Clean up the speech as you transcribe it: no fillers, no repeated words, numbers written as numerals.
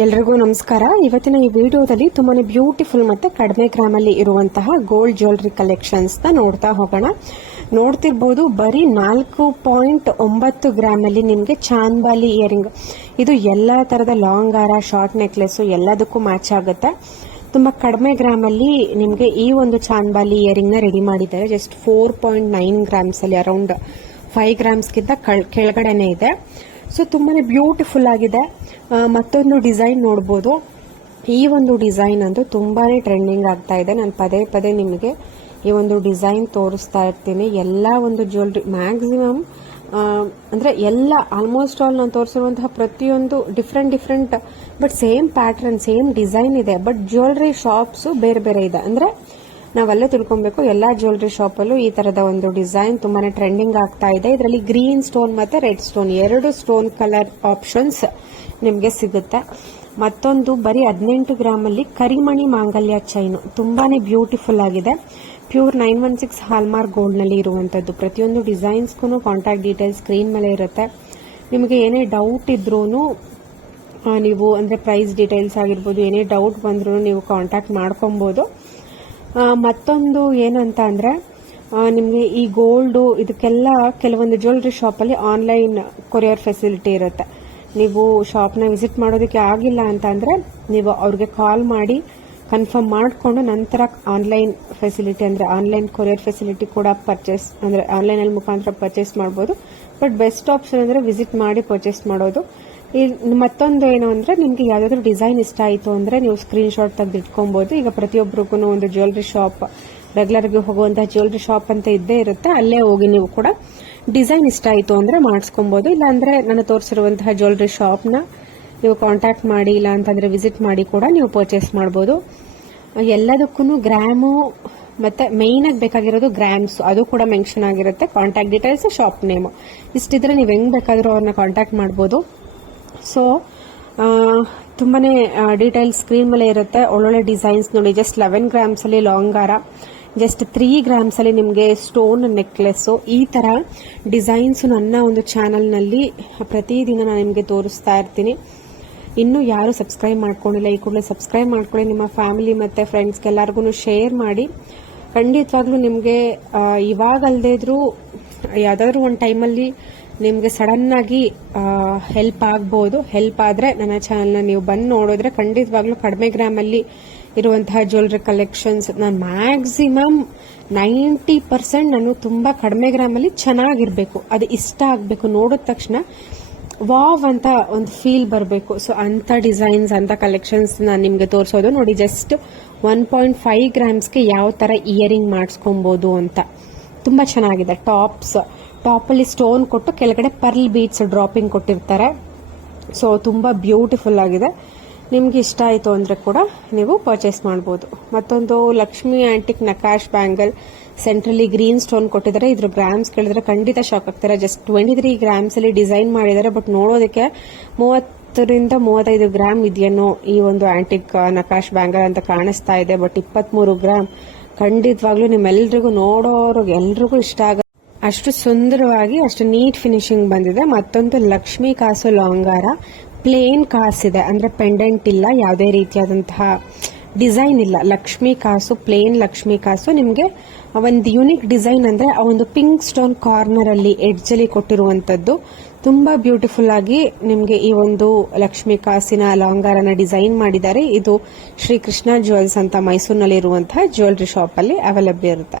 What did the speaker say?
ಎಲ್ರಿಗೂ ನಮಸ್ಕಾರ. ಇವತ್ತಿನ ಈ ವಿಡಿಯೋದಲ್ಲಿ ತುಂಬಾನೇ ಬ್ಯೂಟಿಫುಲ್ ಮತ್ತೆ ಕಡಿಮೆ ಗ್ರಾಮ್ ಅಲ್ಲಿ ಇರುವಂತಹ ಗೋಲ್ಡ್ ಜ್ಯುವೆಲರಿ ಕಲೆಕ್ಷನ್ಸ್ ನ ನೋಡ್ತಾ ಹೋಗೋಣ. ನೋಡ್ತಿರ್ಬೋದು ಬರೀ 4.9 ಗ್ರಾಮ್ ಅಲ್ಲಿ ನಿಮ್ಗೆ ಚಾಂದ್ಬಾಲಿ ಇಯರಿಂಗ್, ಇದು ಎಲ್ಲಾ ತರದ ಲಾಂಗ್ ಹಾರ, ಶಾರ್ಟ್ ನೆಕ್ಲೆಸ್ ಎಲ್ಲದಕ್ಕೂ ಮ್ಯಾಚ್ ಆಗುತ್ತೆ. ತುಂಬಾ ಕಡಿಮೆ ಗ್ರಾಮ್ ಅಲ್ಲಿ ನಿಮ್ಗೆ ಈ ಒಂದು ಚಾಂದ್ಬಾಲಿ ಇಯರಿಂಗ್ ನ ರೆಡಿ ಮಾಡಿದ್ದಾರೆ. ಜಸ್ಟ್ 4.9 ಗ್ರಾಮ್ಸ್ ಅಲ್ಲಿ, ಅರೌಂಡ್ 5 ಗ್ರಾಮ್ಸ್ ಗಿಂತ ಕೆಳಗಡೆನೆ ಇದೆ. ಸೊ ತುಂಬಾನೇ ಬ್ಯೂಟಿಫುಲ್ ಆಗಿದೆ. ಮತ್ತೊಂದು ಡಿಸೈನ್ ನೋಡಬಹುದು. ಈ ಒಂದು ಡಿಸೈನ್ ಅಂತೂ ತುಂಬಾನೇ ಟ್ರೆಂಡಿಂಗ್ ಆಗ್ತಾ ಇದೆ. ನಾನು ಪದೇ ಪದೇ ನಿಮಗೆ ಈ ಒಂದು ಡಿಸೈನ್ ತೋರಿಸ್ತಾ ಇರ್ತೀನಿ. ಎಲ್ಲ ಒಂದು ಜ್ಯುವೆಲರಿ ಮ್ಯಾಕ್ಸಿಮಮ್ ಅಂದ್ರೆ ಎಲ್ಲ ಆಲ್ಮೋಸ್ಟ್ ಆಲ್ ನಾನು ತೋರಿಸಿರುವಂತಹ ಪ್ರತಿಯೊಂದು different but same pattern, same design ಇದೆ. ಬಟ್ ಜ್ಯುವೆಲರಿ ಶಾಪ್ಸ್ ಬೇರೆ ಬೇರೆ ಇದೆ. ಅಂದ್ರೆ ನಾವೆಲ್ಲ ತಿಳ್ಕೊಬೇಕು, ಎಲ್ಲಾ ಜ್ಯುವೆಲರಿ ಶಾಪ್ ಅಲ್ಲೂ ಈ ತರದ ಒಂದು ಡಿಸೈನ್ ತುಂಬಾನೇ ಟ್ರೆಂಡಿಂಗ್ ಆಗ್ತಾ ಇದೆ. ಇದರಲ್ಲಿ ಗ್ರೀನ್ ಸ್ಟೋನ್ ಮತ್ತೆ red stone, 2 stone colour options ನಿಮ್ಗೆ ಸಿಗುತ್ತೆ. ಮತ್ತೊಂದು ಬರೀ 18 ಗ್ರಾಮ್ ಅಲ್ಲಿ ಕರಿಮಣಿ ಮಾಂಗಲ್ಯ ಚೈನ್, ತುಂಬಾನೇ ಬ್ಯೂಟಿಫುಲ್ ಆಗಿದೆ. ಪ್ಯೂರ್ 916 ಹಾಲ್ಮಾರ್ಕ್ ಗೋಲ್ಡ್ ನಲ್ಲಿ ಇರುವಂತದ್ದು. ಪ್ರತಿಯೊಂದು ಡಿಸೈನ್ಸ್ಗೂ ಕಾಂಟ್ಯಾಕ್ಟ್ ಡೀಟೇಲ್ಸ್ ಸ್ಕ್ರೀನ್ ಮೇಲೆ ಇರುತ್ತೆ. ನಿಮಗೆ ಏನೇ ಡೌಟ್ ಇದ್ರೂ ನೀವು ಅಂದ್ರೆ ಪ್ರೈಸ್ ಡೀಟೇಲ್ಸ್ ಆಗಿರ್ಬೋದು, ಏನೇ ಡೌಟ್ ಬಂದ್ರೂ ನೀವು ಕಾಂಟ್ಯಾಕ್ಟ್ ಮಾಡ್ಕೊಬಹುದು. ಮತ್ತೊಂದು ಏನಂತ ಅಂದ್ರೆ ನಿಮ್ಗೆ ಈ ಗೋಲ್ಡ್ ಇದಕ್ಕೆಲ್ಲ ಕೆಲವೊಂದು ಜ್ಯುವೆಲರಿ ಶಾಪ್ ಅಲ್ಲಿ ಆನ್ಲೈನ್ ಕೊರಿಯರ್ ಫೆಸಿಲಿಟಿ ಇರುತ್ತೆ. ನೀವು ಶಾಪ್ ನ ವಿಸಿಟ್ ಮಾಡೋದಕ್ಕೆ ಆಗಿಲ್ಲ ಅಂತ ಅಂದ್ರೆ ನೀವು ಅವ್ರಿಗೆ ಕಾಲ್ ಮಾಡಿ ಕನ್ಫರ್ಮ್ ಮಾಡಿಕೊಂಡು ನಂತರ ಆನ್ಲೈನ್ ಫೆಸಿಲಿಟಿ ಅಂದ್ರೆ ಆನ್ಲೈನ್ ಕೊರಿಯರ್ ಫೆಸಿಲಿಟಿ ಕೂಡ ಪರ್ಚೇಸ್ ಅಂದ್ರೆ ಆನ್ಲೈನ್ ಅಲ್ಲಿ ಮುಖಾಂತರ ಪರ್ಚೇಸ್ ಮಾಡಬಹುದು. ಬಟ್ ಬೆಸ್ಟ್ ಆಪ್ಷನ್ ಅಂದ್ರೆ ವಿಸಿಟ್ ಮಾಡಿ ಪರ್ಚೇಸ್ ಮಾಡೋದು. ಮತ್ತೊಂದು ಏನು ಅಂದ್ರೆ ನಿಮ್ಗೆ ಯಾವ್ದಾದ್ರು ಡಿಸೈನ್ ಇಷ್ಟ ಆಯಿತು ಅಂದ್ರೆ ನೀವು ಸ್ಕ್ರೀನ್ ಶಾಟ್ ತೆಗೆದು ಇಟ್ಕೊಬಹುದು. ಈಗ ಪ್ರತಿಯೊಬ್ಬರಿಗೂ ಒಂದು ಜ್ಯುವೆಲರಿ ಶಾಪ್, ರೆಗ್ಯುಲರ್ ಆಗಿ ಹೋಗುವಂತಹ ಜ್ಯುವೆಲರಿ ಶಾಪ್ ಅಂತ ಇದ್ದೇ ಇರುತ್ತೆ. ಅಲ್ಲೇ ಹೋಗಿ ನೀವು ಕೂಡ ಡಿಸೈನ್ ಇಷ್ಟ ಆಯಿತು ಅಂದ್ರೆ ಮಾಡಿಸ್ಕೊಬಹುದು. ಇಲ್ಲಾಂದ್ರೆ ನಾನು ತೋರಿಸಿರುವಂತಹ ಜ್ಯುವೆಲರಿ ಶಾಪ್ ನ ನೀವು ಕಾಂಟ್ಯಾಕ್ಟ್ ಮಾಡಿ, ಇಲ್ಲ ಅಂತಂದ್ರೆ ವಿಸಿಟ್ ಮಾಡಿ ಕೂಡ ನೀವು ಪರ್ಚೇಸ್ ಮಾಡಬಹುದು. ಎಲ್ಲದಕ್ಕೂ ಗ್ರಾಮು ಮತ್ತೆ ಮೈನ್ ಆಗಿ ಬೇಕಾಗಿರೋದು ಗ್ರಾಮ್ಸ್, ಅದು ಕೂಡ ಮೆನ್ಷನ್ ಆಗಿರುತ್ತೆ. ಕಾಂಟ್ಯಾಕ್ಟ್ ಡೀಟೇಲ್ಸ್, ಶಾಪ್ ನೇಮ್ ಇಷ್ಟಿದ್ರೆ ನೀವು ಹೆಂಗ್ ಬೇಕಾದ್ರೂ ಅವ್ರನ್ನ ಕಾಂಟ್ಯಾಕ್ಟ್ ಮಾಡಬಹುದು. ಸೊ ತುಂಬಾನೇ ಡೀಟೇಲ್ಸ್ ಸ್ಕ್ರೀನ್ ಮೇಲೆ ಇರುತ್ತೆ. ಒಳ್ಳೊಳ್ಳೆ ಡಿಸೈನ್ಸ್ ನೋಡಿ. ಜಸ್ಟ್ 11 ಗ್ರಾಮ್ಸ್ ಅಲ್ಲಿ ಲಾಂಗ್ ಹಾರ, ಜಸ್ಟ್ 3 ಗ್ರಾಮ್ಸ್ ಅಲ್ಲಿ ನಿಮಗೆ ಸ್ಟೋನ್ ನೆಕ್ಲೆಸ್, ಈ ತರ ಡಿಸೈನ್ಸ್ ನನ್ನ ಒಂದು ಚಾನೆಲ್ ನಲ್ಲಿ ಪ್ರತಿದಿನ ನಾನು ನಿಮಗೆ ತೋರಿಸ್ತಾ ಇರ್ತೀನಿ. ಇನ್ನು ಯಾರು ಸಬ್ಸ್ಕ್ರೈಬ್ ಮಾಡ್ಕೊಂಡಿಲ್ಲ, ಈ ಕೂಡಲೇ ಸಬ್ಸ್ಕ್ರೈಬ್ ಮಾಡ್ಕೊಳ್ಳಿ. ನಿಮ್ಮ ಫ್ಯಾಮಿಲಿ ಮತ್ತೆ ಫ್ರೆಂಡ್ಸ್ಗೆ ಎಲ್ಲರಿಗೂ ಶೇರ್ ಮಾಡಿ. ಖಂಡಿತವಾಗ್ಲೂ ನಿಮಗೆ ಇವಾಗ ಅಲ್ಲದೇ ಇದ್ರೂ ಯಾವ್ದಾದ್ರು ಒಂದು ಟೈಮಲ್ಲಿ ನಿಮ್ಗೆ ಸಡನ್ ಆಗಿ ಹೆಲ್ಪ್ ಆಗ್ಬಹುದು. ಹೆಲ್ಪ್ ಆದ್ರೆ ನನ್ನ ಚಾನೆಲ್ನ ನೀವು ಬಂದು ನೋಡಿದ್ರೆ ಖಂಡಿತವಾಗ್ಲೂ ಕಡಿಮೆ ಗ್ರಾಮ್ ಅಲ್ಲಿ ಇರುವಂತಹ ಜ್ಯುವೆಲರಿ ಕಲೆಕ್ಷನ್ಸ್ ನಾನು ಮ್ಯಾಕ್ಸಿಮಮ್ 90% ನಾನು ತುಂಬಾ ಕಡಿಮೆ ಗ್ರಾಮ್ ಅಲ್ಲಿ ಚೆನ್ನಾಗಿರ್ಬೇಕು, ಅದು ಇಷ್ಟ ಆಗ್ಬೇಕು, ನೋಡಿದ ತಕ್ಷಣ ವಾವ್ ಅಂತ ಒಂದು ಫೀಲ್ ಬರಬೇಕು. ಸೊ ಅಂತ ಡಿಸೈನ್ಸ್, ಅಂತ ಕಲೆಕ್ಷನ್ಸ್ ನಾನು ನಿಮ್ಗೆ ತೋರಿಸೋದು. ನೋಡಿ, ಜಸ್ಟ್ 1.5 ಗ್ರಾಮ್ಸ್ಗೆ ಯಾವ ತರ ಇಯರಿಂಗ್ ಮಾಡಿಸ್ಕೊಬಹುದು ಅಂತ ತುಂಬಾ ಚೆನ್ನಾಗಿದೆ. ಟಾಪ್ ಅಲ್ಲಿ ಸ್ಟೋನ್ ಕೊಟ್ಟು ಕೆಳಗಡೆ ಪರ್ಲ್ ಬೀಡ್ಸ್ ಡ್ರಾಪಿಂಗ್ ಕೊಟ್ಟಿರ್ತಾರೆ. ಸೊ ತುಂಬಾ ಬ್ಯೂಟಿಫುಲ್ ಆಗಿದೆ. ನಿಮ್ಗೆ ಇಷ್ಟ ಆಯಿತು ಅಂದ್ರೆ ಕೂಡ ನೀವು ಪರ್ಚೇಸ್ ಮಾಡಬಹುದು. ಮತ್ತೊಂದು Lakshmi antique ನಕಾಶ್ bangle, centrally green stone ಕೊಟ್ಟಿದ್ದಾರೆ. ಇದ್ರ ಗ್ರಾಮ್ಸ್ ಕೇಳಿದ್ರೆ ಖಂಡಿತ ಶಾಕ್ ಆಗ್ತಾರೆ. ಜಸ್ಟ್ 23 ಗ್ರಾಮ್ಸ್ ಅಲ್ಲಿ ಡಿಸೈನ್ ಮಾಡಿದ್ದಾರೆ. ಬಟ್ ನೋಡೋದಕ್ಕೆ 30 ರಿಂದ 35 ಗ್ರಾಮ್ ಇದೆಯೇನೋ ಈ ಒಂದು ಆಂಟಿಕ್ ನಕಾಶ್ ಬ್ಯಾಂಗಲ್ ಅಂತ ಕಾಣಿಸ್ತಾ ಇದೆ. ಬಟ್ 23 ಗ್ರಾಮ್ ಖಂಡಿತವಾಗ್ಲೂ ನಿಮ್ಮೆಲ್ರಿಗೂ ನೋಡೋರ್ಗೆ ಎಲ್ರಿಗೂ ಇಷ್ಟ ಆಗ ಅಷ್ಟು ಸುಂದರವಾಗಿ, ಅಷ್ಟು ನೀಟ್ ಫಿನಿಶಿಂಗ್ ಬಂದಿದೆ. ಮತ್ತೊಂದು ಲಕ್ಷ್ಮಿ ಕಾಸು ಲಾಂಗ್ ಹಾರ, ಪ್ಲೇನ್ ಕಾಸಿದೆ, ಅಂದ್ರೆ ಪೆಂಡೆಂಟ್ ಇಲ್ಲ, ಯಾವುದೇ ರೀತಿಯಾದಂತಹ ಡಿಸೈನ್ ಇಲ್ಲ. ಲಕ್ಷ್ಮಿ ಕಾಸು, ಪ್ಲೇನ್ ಲಕ್ಷ್ಮಿ ಕಾಸು. ನಿಮ್ಗೆ ಒಂದು ಯುನಿಕ್ ಡಿಸೈನ್ ಅಂದ್ರೆ ಆ ಒಂದು ಪಿಂಕ್ ಸ್ಟೋನ್ ಕಾರ್ನರ್ ಅಲ್ಲಿ ಎಡ್ಜ್ ಅಲ್ಲಿ ಕೊಟ್ಟಿರುವಂತದ್ದು ತುಂಬಾ ಬ್ಯೂಟಿಫುಲ್ ಆಗಿ ನಿಮ್ಗೆ ಈ ಒಂದು ಲಕ್ಷ್ಮಿ ಕಾಸಿನ ಲಾಂಗ್ ಹಾರನ ಡಿಸೈನ್ ಮಾಡಿದ್ದಾರೆ. ಇದು ಶ್ರೀ ಕೃಷ್ಣ ಜ್ಯುವೆಲ್ಸ್ ಅಂತ ಮೈಸೂರಿನಲ್ಲಿ ಇರುವಂತಹ ಜ್ಯುವೆಲರಿ ಶಾಪ್ ಅಲ್ಲಿ ಅವೈಲೇಬಲ್ ಇರುತ್ತೆ.